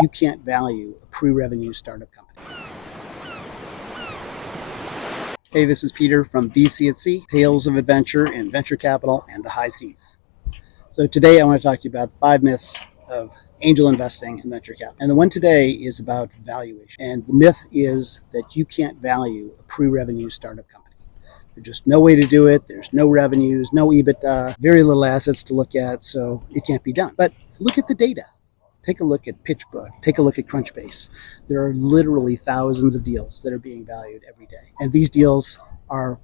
you can't value a pre-revenue startup company. Hey, this is Peter from VC at Sea, Tales of Adventure in Venture Capital and the High Seas. So today I want to talk to you about 5 myths of angel investing in venture capital. And the one today is about valuation. And the myth is that you can't value a pre-revenue startup company. There's just no way to do it. There's no revenues, no EBITDA, very little assets to look at, so it can't be done. But look at the data. Take a look at PitchBook. Take a look at Crunchbase. There are literally thousands of deals that are being valued every day. And these deals are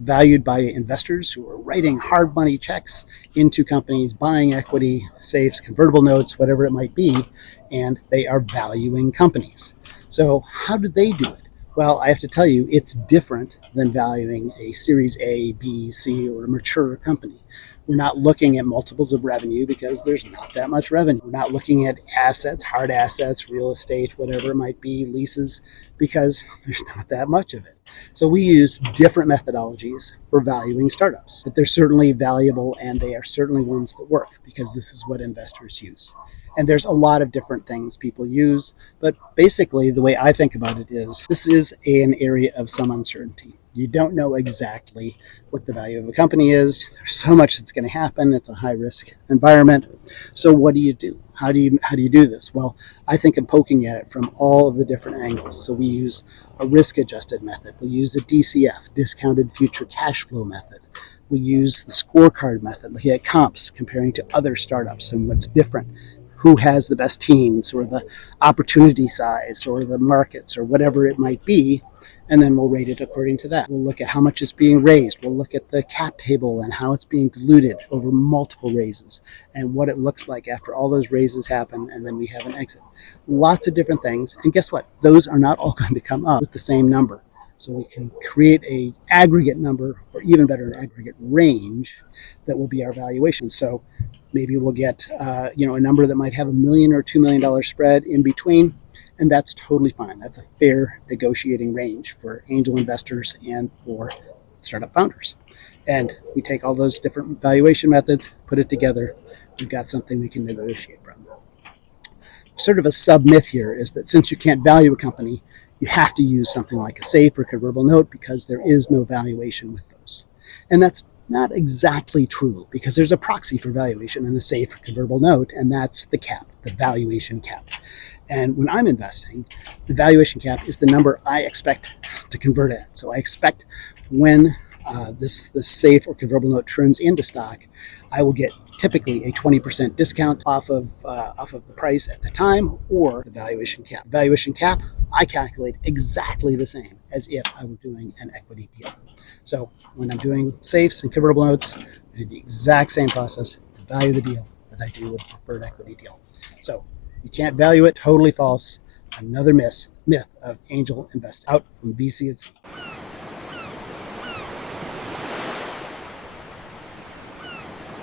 valued by investors who are writing hard money checks into companies, buying equity, safes, convertible notes, whatever it might be, and they are valuing companies. So how do they do it? Well, I have to tell you, it's different than valuing a Series A, B, C, or a mature company. We're not looking at multiples of revenue because there's not that much revenue. We're not looking at assets, hard assets, real estate, whatever it might be, leases, because there's not that much of it. So we use different methodologies for valuing startups. But they're certainly valuable, and they are certainly ones that work because this is what investors use. And there's a lot of different things people use, but basically the way I think about it is this is an area of some uncertainty. You don't know exactly what the value of a company is. There's so much that's going to happen. It's a high risk environment. So what do you do? How do you do this? Well, I think I'm poking at it from all of the different angles. So we use a risk adjusted method. We'll use a DCF, discounted future cash flow method. We use the scorecard method, looking at comps, comparing to other startups and what's different. Who has the best teams, or the opportunity size, or the markets, or whatever it might be, and then we'll rate it according to that. We'll look at how much is being raised. We'll look at the cap table and how it's being diluted over multiple raises and what it looks like after all those raises happen and then we have an exit. Lots of different things, and guess what? Those are not all going to come up with the same number. So we can create an aggregate number, or even better, an aggregate range that will be our valuation. So maybe we'll get a number that might have $1 million or $2 million spread in between, and that's totally fine. That's a fair negotiating range for angel investors and for startup founders. And we take all those different valuation methods, put it together, we've got something we can negotiate from. Sort of a sub-myth here is that since you can't value a company, you have to use something like a safe or convertible note because there is no valuation with those. And that's not exactly true, because there's a proxy for valuation in a safe or convertible note, and that's the cap, the valuation cap. And when I'm investing, the valuation cap is the number I expect to convert at. So I expect when this safe or convertible note turns into stock, I will get typically a 20% discount off of the price at the time, or the valuation cap. The valuation cap, I calculate exactly the same as if I were doing an equity deal. So when I'm doing safes and convertible notes, I do the exact same process to value the deal as I do with a preferred equity deal. So you can't value it, totally false. Another myth of angel investing. Out from VC at Sea.